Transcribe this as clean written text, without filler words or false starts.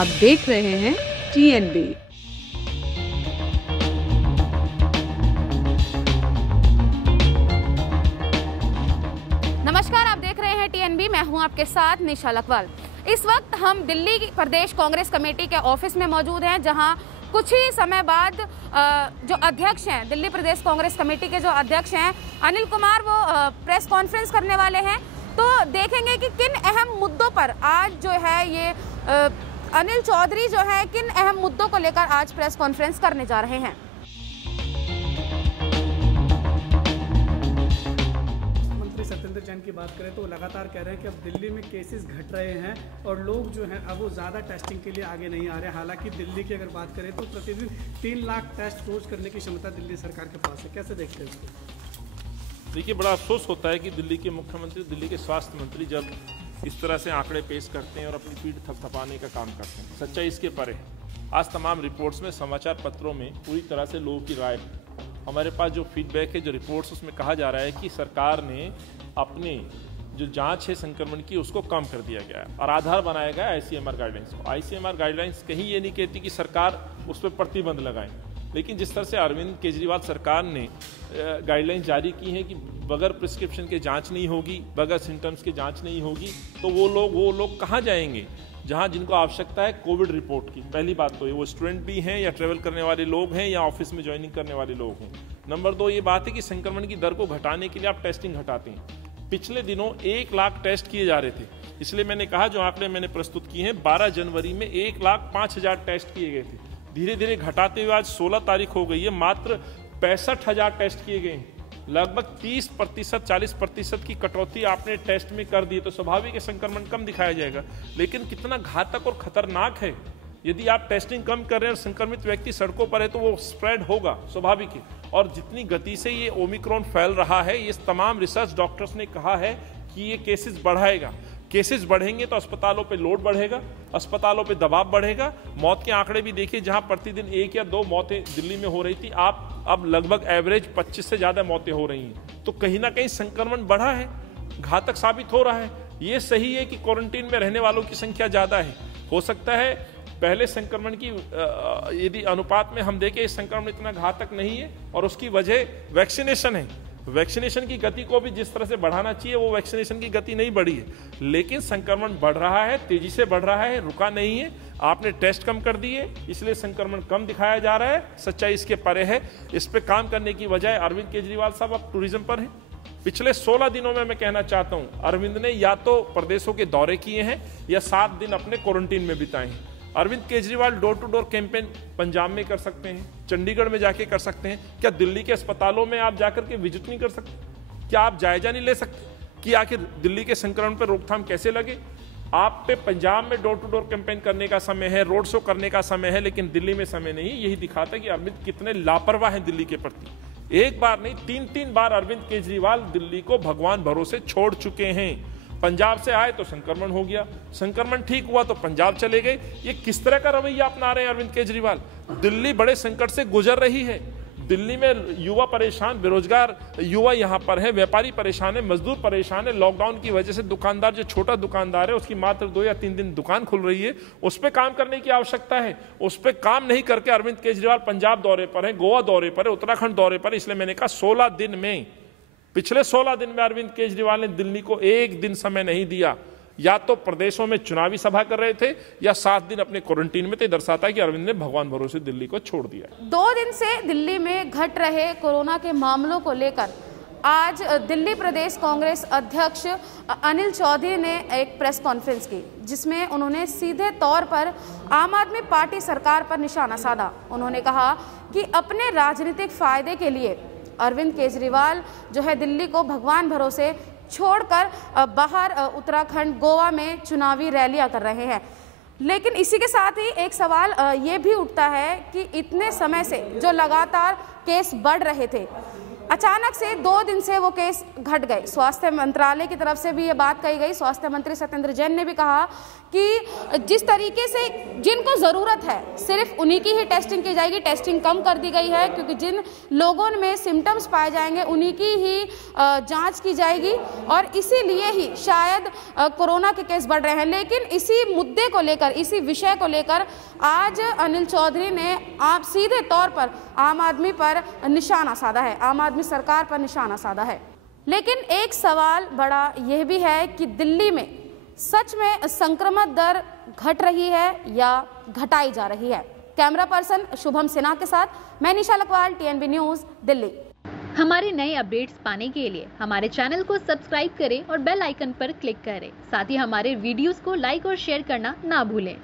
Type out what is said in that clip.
आप देख रहे हैं TNB। नमस्कार, आप देख रहे हैं TNB। मैं हूं आपके साथ निशा लखवाल। इस वक्त हम दिल्ली प्रदेश कांग्रेस कमेटी के ऑफिस में मौजूद हैं, जहां कुछ ही समय बाद जो अध्यक्ष हैं, दिल्ली प्रदेश कांग्रेस कमेटी के जो अध्यक्ष हैं अनिल कुमार, वो प्रेस कॉन्फ्रेंस करने वाले हैं। तो देखेंगे कि किन अहम मुद्दों पर आज जो है ये अनिल चौधरी जो है किन अहम मुद्दों को लेकर आज प्रेस कॉन्फ्रेंस करने जा रहे हैं। मंत्री सत्येंद्र जैन की बात करें तो लगातार कह रहे हैं कि अब दिल्ली में केसेस घट रहे हैं और लोग जो हैं अब वो ज़्यादा टेस्टिंग के लिए आगे नहीं आ रहे। हालांकि दिल्ली की अगर बात करें तो प्रतिदिन 3 लाख टेस्ट रोज करने की क्षमता दिल्ली सरकार के पास है। कैसे देखते हैं इसको? देखिए, बड़ा अफसोस होता है कि दिल्ली के मुख्यमंत्री, दिल्ली के स्वास्थ्य मंत्री जब इस तरह से आंकड़े पेश करते हैं और अपनी पीठ थपथपाने का काम करते हैं। सच्चाई इसके परे है। आज तमाम रिपोर्ट्स में, समाचार पत्रों में पूरी तरह से लोगों की राय, हमारे पास जो फीडबैक है, जो रिपोर्ट्स, उसमें कहा जा रहा है कि सरकार ने अपने जो जांच है संक्रमण की उसको कम कर दिया गया है और आधार बनाया गया ICMR गाइडलाइंस को। ICMR गाइडलाइंस कहीं ये नहीं कहती कि सरकार उस पर प्रतिबंध लगाए, लेकिन जिस तरह से अरविंद केजरीवाल सरकार ने गाइडलाइंस जारी की हैं कि बगैर प्रिस्क्रिप्शन के जांच नहीं होगी, बगैर सिम्टम्स के जांच नहीं होगी, तो वो लोग कहाँ जाएंगे जहाँ जिनको आवश्यकता है कोविड रिपोर्ट की। पहली बात तो ये, वो स्टूडेंट भी हैं या ट्रैवल करने वाले लोग हैं या ऑफिस में ज्वाइनिंग करने वाले लोग हैं। नंबर 2 ये बात है कि संक्रमण की दर को घटाने के लिए आप टेस्टिंग घटाते हैं। पिछले दिनों 1 लाख टेस्ट किए जा रहे थे, इसलिए मैंने कहा जो आंकड़े मैंने प्रस्तुत किए हैं, 12 जनवरी में 1,05,000 टेस्ट किए गए थे। धीरे धीरे घटाते हुए आज 16 तारीख हो गई है, मात्र 65,000 टेस्ट किए गए हैं। लगभग 30%, 40% की कटौती आपने टेस्ट में कर दी, तो स्वाभाविक है संक्रमण कम दिखाया जाएगा। लेकिन कितना घातक और खतरनाक है, यदि आप टेस्टिंग कम कर रहे हैं और संक्रमित व्यक्ति सड़कों पर है तो वो स्प्रेड होगा, स्वाभाविक है। और जितनी गति से ये ओमिक्रॉन फैल रहा है, ये तमाम रिसर्च डॉक्टर्स ने कहा है कि ये केसेस बढ़ाएगा। केसेस बढ़ेंगे तो अस्पतालों पे लोड बढ़ेगा, अस्पतालों पे दबाव बढ़ेगा। मौत के आंकड़े भी देखिए, जहां प्रतिदिन 1 या 2 मौतें दिल्ली में हो रही थी, आप अब लगभग एवरेज 25 से ज़्यादा मौतें हो रही हैं। तो कहीं ना कहीं संक्रमण बढ़ा है, घातक साबित हो रहा है। ये सही है कि क्वारंटीन में रहने वालों की संख्या ज़्यादा है। हो सकता है पहले संक्रमण की यदि अनुपात में हम देखें, इस संक्रमण इतना घातक नहीं है और उसकी वजह वैक्सीनेशन है। वैक्सीनेशन की गति को भी जिस तरह से बढ़ाना चाहिए, वो वैक्सीनेशन की गति नहीं बढ़ी है। लेकिन संक्रमण बढ़ रहा है, तेजी से बढ़ रहा है, रुका नहीं है। आपने टेस्ट कम कर दिए, इसलिए संक्रमण कम दिखाया जा रहा है। सच्चाई इसके परे है। इस पे काम करने की बजाय अरविंद केजरीवाल साहब अब टूरिज्म पर हैं। पिछले 16 दिनों में मैं कहना चाहता हूं, अरविंद ने या तो प्रदेशों के दौरे किए हैं या 7 दिन अपने क्वारंटीन में बिताए हैं। Arvind Kejriwal door to door campaign Punjab में कर सकते हैं, चंडीगढ़ में जाके कर सकते हैं। क्या दिल्ली के अस्पतालों में आप जाकर के विजिट नहीं कर सकते? क्या आप जायजा नहीं ले सकते कि आखिर दिल्ली के संक्रमण पर रोकथाम कैसे लगे? आप पे पंजाब में डोर टू डोर कैंपेन करने का समय है, रोड शो करने का समय है, लेकिन दिल्ली में समय नहीं। यही दिखाता है कि अरविंद कितने लापरवाह हैं दिल्ली के प्रति। एक बार नहीं, 3-3 बार अरविंद केजरीवाल दिल्ली को भगवान भरोसे छोड़ चुके हैं। पंजाब से आए तो संक्रमण हो गया, संक्रमण ठीक हुआ तो पंजाब चले गए। ये किस तरह का रवैया अपना रहे हैं अरविंद केजरीवाल? दिल्ली बड़े संकट से गुजर रही है। दिल्ली में युवा परेशान, बेरोजगार युवा यहाँ पर है, व्यापारी परेशान है, मजदूर परेशान है। लॉकडाउन की वजह से दुकानदार, जो छोटा दुकानदार है, उसकी मात्र 2 या 3 दिन दुकान खुल रही है। उस पर काम करने की आवश्यकता है। उस पर काम नहीं करके अरविंद केजरीवाल पंजाब दौरे पर है, गोवा दौरे पर है, उत्तराखंड दौरे पर है। इसलिए मैंने कहा 16 दिन में, पिछले 16 दिन में अरविंद केजरीवाल ने दिल्ली को 1 दिन समय नहीं दिया। या तो प्रदेशों में चुनावी सभा कर रहे थे या 7 दिन अपने क्वारंटीन में थे। दर्शाता है कि अरविंद ने भगवान भरोसे दिल्ली को छोड़ दिया। 2 दिन से दिल्ली में घट रहे कोरोना के मामलों को लेकर आज दिल्ली प्रदेश कांग्रेस अध्यक्ष अनिल चौधरी ने एक प्रेस कॉन्फ्रेंस की, जिसमें उन्होंने सीधे तौर पर आम आदमी पार्टी सरकार पर निशाना साधा। उन्होंने कहा कि अपने राजनीतिक फायदे के लिए अरविंद केजरीवाल जो है दिल्ली को भगवान भरोसे छोड़कर बाहर उत्तराखंड, गोवा में चुनावी रैलियां कर रहे हैं। लेकिन इसी के साथ ही एक सवाल ये भी उठता है कि इतने समय से जो लगातार केस बढ़ रहे थे, अचानक से 2 दिन से वो केस घट गए। स्वास्थ्य मंत्रालय की तरफ से भी ये बात कही गई। स्वास्थ्य मंत्री सत्येंद्र जैन ने भी कहा कि जिस तरीके से जिनको ज़रूरत है सिर्फ उन्हीं की ही टेस्टिंग की जाएगी। टेस्टिंग कम कर दी गई है क्योंकि जिन लोगों में सिम्टम्स पाए जाएंगे उन्हीं की ही जांच की जाएगी और इसीलिए ही शायद कोरोना के केस बढ़ रहे हैं। लेकिन इसी मुद्दे को लेकर, इसी विषय को लेकर आज अनिल चौधरी ने आप सीधे तौर पर आम आदमी पर निशाना साधा है, आम आदमी सरकार पर निशाना साधा है। लेकिन एक सवाल बड़ा यह भी है कि दिल्ली में सच में संक्रमण दर घट रही है या घटाई जा रही है। कैमरा पर्सन शुभम सिन्हा के साथ मैं निशा लकवाल, TNB न्यूज़, दिल्ली। हमारे नए अपडेट्स पाने के लिए हमारे चैनल को सब्सक्राइब करें और बेल आइकन पर क्लिक करें। साथ ही हमारे वीडियोस को लाइक और शेयर करना ना भूलें।